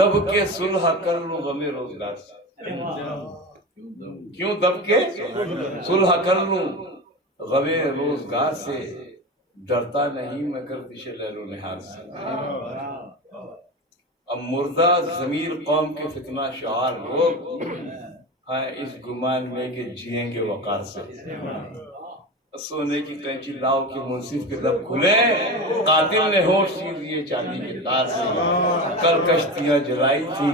दब के सुलह कर लूं गमे रोजगार से। क्यों दब के सुलह कर लूं गमे रोजगार से, डरता नहीं मैं गर्दिशे लैलो निहार से। अब मुर्दा जमीर कौम के फितना शार लोग हैं इस गुमान में कि जिएंगे वकार से। सोने की कैंची लाओ कि मुंसिफ के लब खुले, कातिल ने होश छीन लिए चांदी के तार से। कल कश्तियां जलाई थी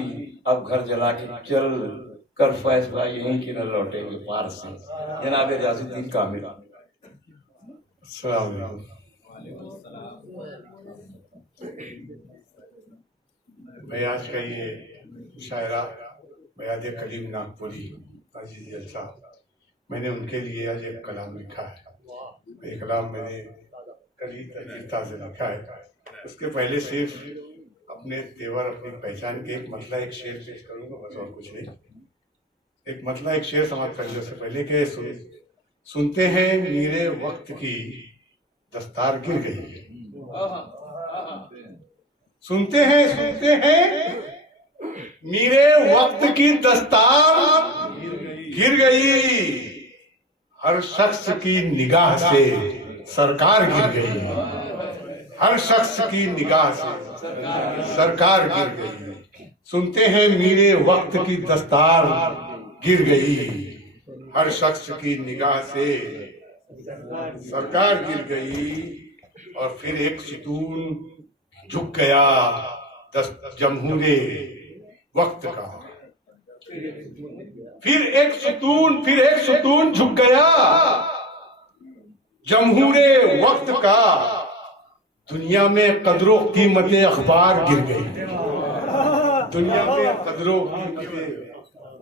अब घर जला के चल कर फैसला यहीं की न लौटेंगे पार से। जनाब रियाजुद्दीन कामिल। अस्सलाम वालेकुम। मैं आज का ये शायरा बयाद कलीम नागपुरी अजीज जलसा, मैंने उनके लिए आज एक कलाम लिखा है। ये कलाम मैंने कलीम अजीजता से लिखा है। उसके पहले सिर्फ अपने तेवर अपनी पहचान के एक मतला एक शेर पेश करूँगा, बस और कुछ नहीं। एक मतला एक शेर समाप्त करने से पहले के सुनते हैं मेरे वक्त की दस्तार गिर गई। सुनते हैं मेरे वक्त की दस्तार गिर गई। हर शख्स की निगाह से सरकार गिर गई। हर शख्स की निगाह से सरकार गिर गई। सुनते हैं मेरे वक्त की दस्तार गिर गई। हर शख्स की निगाह से सरकार गिर गई। और फिर एक सुतून झुक गया जमहूरे वक्त का। फिर एक सुतून झुक गया जमहूरे वक्त का। दुनिया में कदरों कीमतें अखबार गिर गई। दुनिया में कदरों कीमतें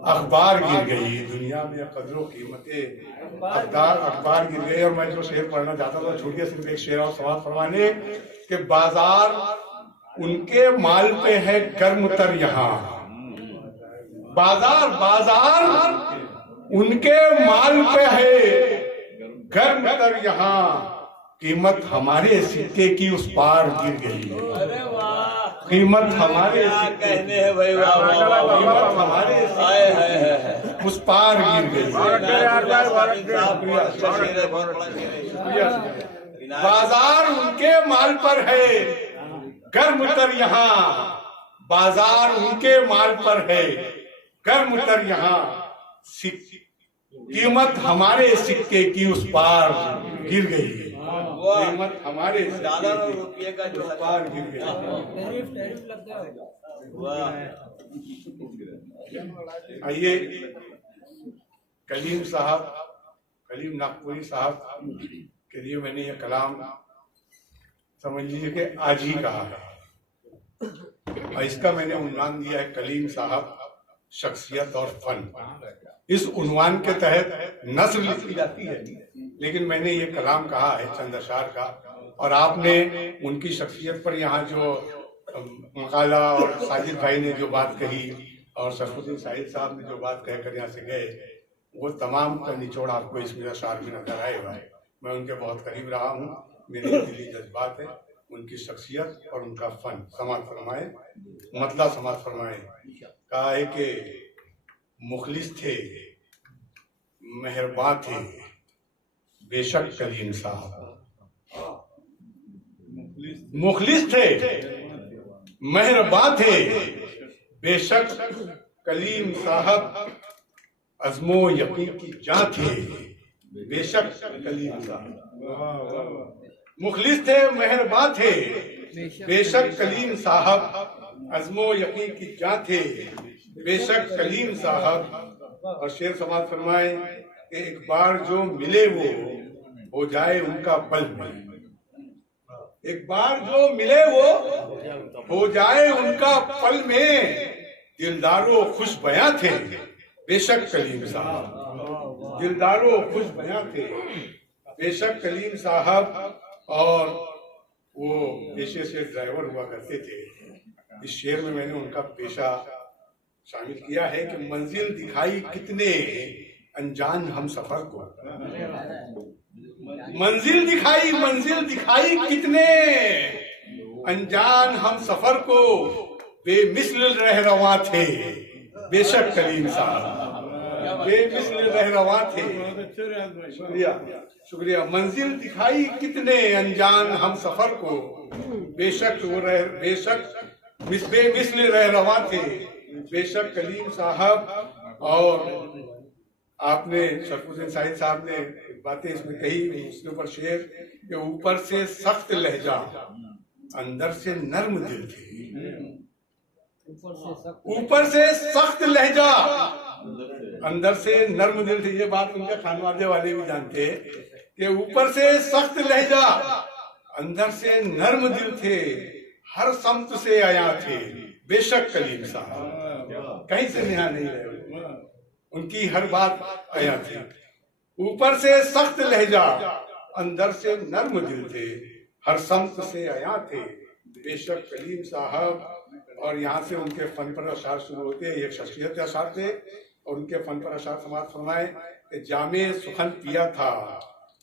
अखबार गिर गई। दुनिया में कदरों कीमतें अखबार गिर गई। और मैं जो शेर पढ़ना चाहता था छूट गया, सिर्फ एक शेर और समाप्त फरमाने कि बाजार उनके माल पे है गर्म तर यहाँ। बाजार उनके माल पे है गर्म तर यहाँ। कीमत हमारे सिक्के की उस पार गिर गई। कीमत हमारे कहने हैं भाई, कीमत हमारे उस पार गिर गई। बाजार उनके माल पर है गर्म तर यहाँ। बाजार उनके माल पर है गर्म तर यहाँ। कीमत हमारे सिक्के की उस पार गिर गई। कीमत हमारे डॉलर और रुपये का जो पार गिर गई। आइए कलीम नागपुरी साहब के लिए मैंने ये कलाम समझ लीजिए कि आज ही कहा है। और इसका मैंने उन्वान दिया है कलीम साहब शख्सियत और फन। इस उन्वान के तहत नस्र लिखी जाती है, लेकिन मैंने ये कलाम कहा है चंद अशार का। और आपने उनकी शख्सियत पर यहाँ जो मकाला और साजिद भाई ने जो बात कही और सरफुद्दीन साहिद साहब ने जो बात कहकर यहाँ से गए, वो तमाम का निचोड़ आपको इस मेरा शार में नजर आएगा। मैं उनके बहुत करीब रहा हूँ, मेरे दिली जज्बात है उनकी शख्सियत और उनका फन। समात फरमाए, मतला समात फरमाए। कहा है कि मुखलिस थे मेहरबान थे बेशक कलीम साहब। मुखलिस थे मेहरबान थे बेशक कलीम साहब। अज़्मो यकीन की जान थे बेशक कलीम साहब। मुखलिस थे मेहरबान थे बेशक कलीम साहब। अज़्मो यकीन की जान थे बेशक कलीम साहब। और शेर समाज फरमाए कि एक बार जो मिले वो हो जाए उनका पल में। एक बार जो मिले वो हो जाए उनका पल में। दिलदारों खुश बयां थे बेशक कलीम साहब। दिलदारों खुश बयां थे बेशक कलीम साहब। और वो पेशे से ड्राइवर हुआ करते थे। इस शेर में मैंने उनका पेशा शामिल किया है कि मंजिल दिखाई कितने अनजान हम सफर को। मंजिल दिखाई कितने अनजान हम सफर को। बेमिसल रहरवा थे बेशक कलीम साहब, बेमिसल रहरवा थे। शुक्रिया शुक्रिया। मंजिल दिखाई कितने अनजान हम सफर को, बेशक वो बेमिसल रहरवा थे बेशक कलीम साहब। और आपने शरफुद्दीन साहिब साहब ने बातें इसमें कही, उसके ऊपर शेर के ऊपर से सख्त लहजा अंदर से नर्म दिल थे, ऊपर से सख्त लहजा अंदर से नर्म दिल थे। ये बात उनके खानवादे वाले भी जानते कि ऊपर से सख्त लहजा अंदर से नर्म दिल थे, हर समत से आया थे बेशक कलीम साहब, कहीं से नेहा नहीं रहे, उनकी हर बात आया थी। ऊपर से सख्त लहजा अंदर से नर्म दिल थे, हर समत से आया थे बेशक कलीम साहब। और यहाँ से उनके फन पर अशार शुरू होते हैं। एक शख्सियत अशार थे और उनके फन पर अशार समाज फरमाए कि जामे सुखन पिया था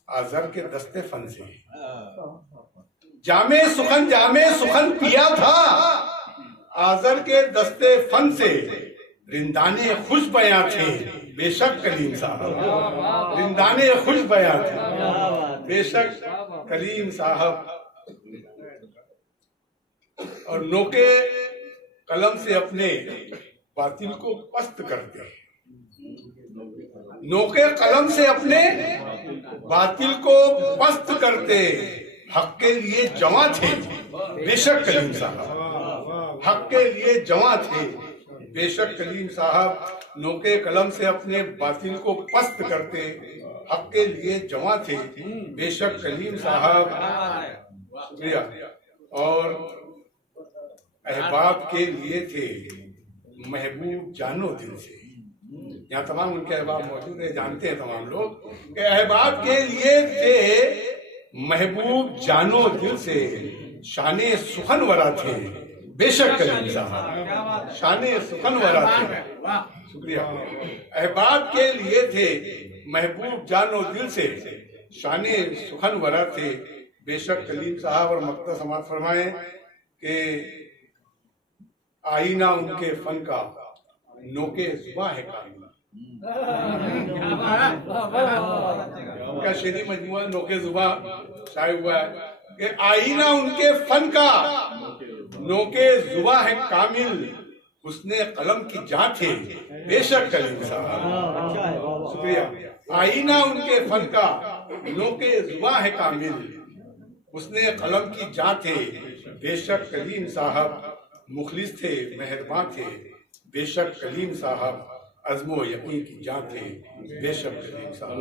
आजर के दस्ते फन से, जामे सुखन पिया था आजर के दस्ते फन से, रिंदाने खुश बयां थे बेशक कलीम साहब, रिंदाने खुश बयां थे बेशक कलीम साहब। और नोके कलम से अपने बातिल को पस्त करते, नोके कलम से अपने बातिल को पस्त करते, हक के लिए जवां थे बेशक कलीम साहब, हक के लिए जवां थे बेशक कलीम साहब। नोके कलम से अपने बातिल को पस्त करते, हक के लिए जवां थे बेशक कलीम साहब। शुक्रिया। और अहबाब के लिए थे महबूब जानो दिल से, यहाँ तमाम उनके अहबाब मौजूद है, जानते हैं तमाम लोग कि अहबाब के लिए थे महबूब जानो दिल से, शाने सुखन वरा थे बेशक कलीम साहब, शाने सुखन वरा थे। शुक्रिया। अहबाब के लिए थे महबूब जानो दिल से, शाने सुखन वरा थे बेशक कलीम साहब। और मक्ता समाज फरमाए कि आईना उनके फन का नोके जुबां है कामिल, उनका शेरी मजमुआ नोके जुबां शाये हुआ है कि आईना उनके फन का नोके जुबां है कामिल, उसने कलम की जान थे बेशक कलीम साहब। शुक्रिया। आईना उनके फन का नोके जुबां है कामिल, उसने कलम की जान थे बेशक कलीम साहब। मुखलिस थे मेहरबान थे बेशक कलीम साहब, अज़्मो यकीन की जान थे बेशक कलीम साहब।